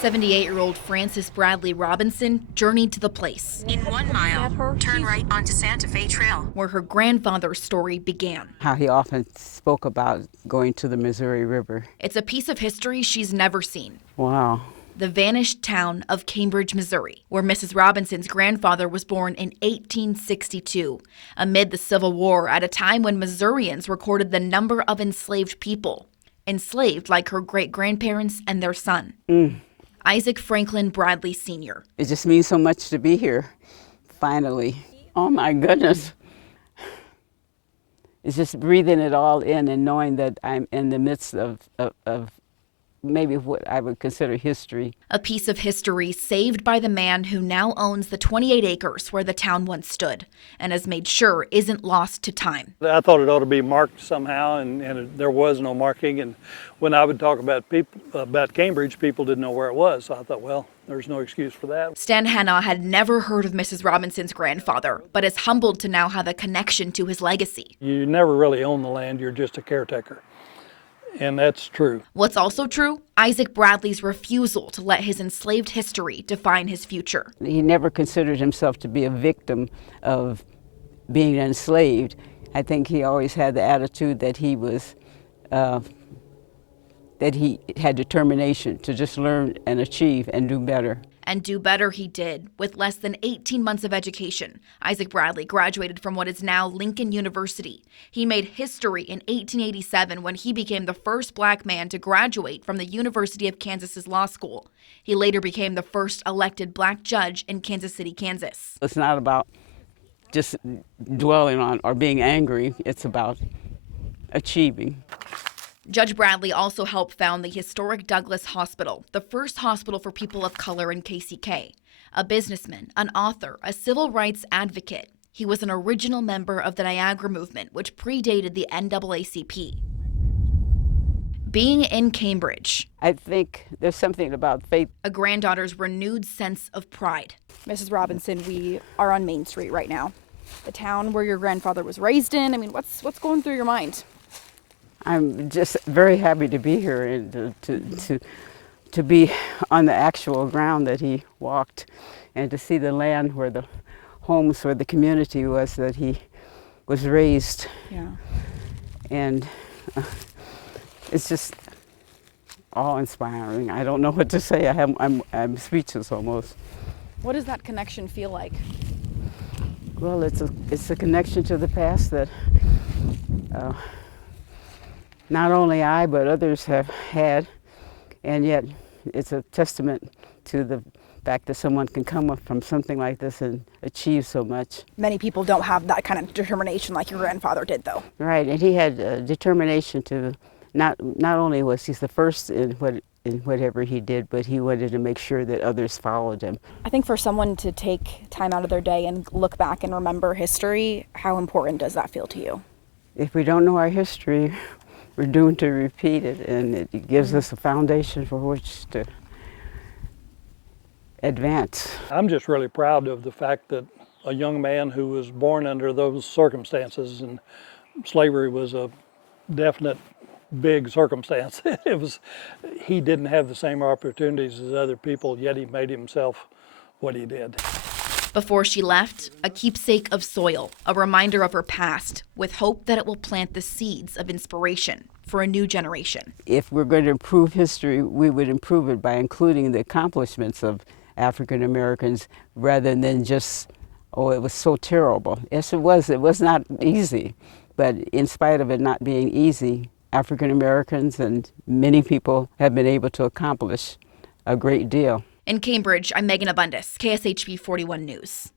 78-year-old Frances Bradley Robinson journeyed to the place. In 1 mile, turn right onto Santa Fe Trail, where her grandfather's story began. How he often spoke about going to the Missouri River. It's a piece of history she's never seen. Wow. The vanished town of Cambridge, Missouri, where Mrs. Robinson's grandfather was born in 1862, amid the Civil War, at a time when Missourians recorded the number of enslaved people, enslaved like her great-grandparents and their son, Isaac Franklin Bradley Sr. It just means so much to be here, finally. Oh my goodness. It's just breathing it all in and knowing that I'm in the midst of maybe what I would consider history. A piece of history saved by the man who now owns the 28 acres where the town once stood and has made sure isn't lost to time. I thought it ought to be marked somehow, and there was no marking. And when I would talk about Cambridge, people didn't know where it was. So I thought, well, there's no excuse for that. Stan Hanna had never heard of Mrs. Robinson's grandfather, but is humbled to now have a connection to his legacy. You never really own the land, you're just a caretaker. And that's true. What's also true? Isaac Bradley's refusal to let his enslaved history define his future. He never considered himself to be a victim of being enslaved. I think he always had the attitude that he was, that he had determination to just learn and achieve and do better. And do better he did. With less than 18 months of education, Isaac Bradley graduated from what is now Lincoln University. He made history in 1887 when he became the first black man to graduate from the University of Kansas's law school. He later became the first elected black judge in Kansas City, Kansas. It's not about just dwelling on or being angry. It's about achieving. Judge Bradley also helped found the historic Douglas Hospital, the first hospital for people of color in KCK. A businessman, an author, a civil rights advocate, he was an original member of the Niagara Movement, which predated the NAACP. Being in Cambridge, I think there's something about faith. A granddaughter's renewed sense of pride. Mrs. Robinson, we are on Main Street right now. The town where your grandfather was raised in. I mean, what's going through your mind? I'm just very happy to be here and to be on the actual ground that he walked, and to see the land where the homes, where the community was that he was raised. Yeah. And it's just awe-inspiring. I don't know what to say. I'm speechless almost. What does that connection feel like? Well, it's a connection to the past that not only I, but others have had, and yet it's a testament to the fact that someone can come up from something like this and achieve so much. Many people don't have that kind of determination like your grandfather did, though. Right, and he had determination to, not only was he the first in whatever he did, but he wanted to make sure that others followed him. I think for someone to take time out of their day and look back and remember history, how important does that feel to you? If we don't know our history, we're doomed to repeat it, and it gives us a foundation for which to advance. I'm just really proud of the fact that a young man who was born under those circumstances, and slavery was a definite big circumstance. He didn't have the same opportunities as other people, yet he made himself what he did. Before she left, a keepsake of soil, a reminder of her past, with hope that it will plant the seeds of inspiration for a new generation. If we're going to improve history, we would improve it by including the accomplishments of African Americans rather than just, oh, it was so terrible. Yes, it was. It was not easy. But in spite of it not being easy, African Americans and many people have been able to accomplish a great deal. In Cambridge, I'm Megan Abundis, KSHB 41 News.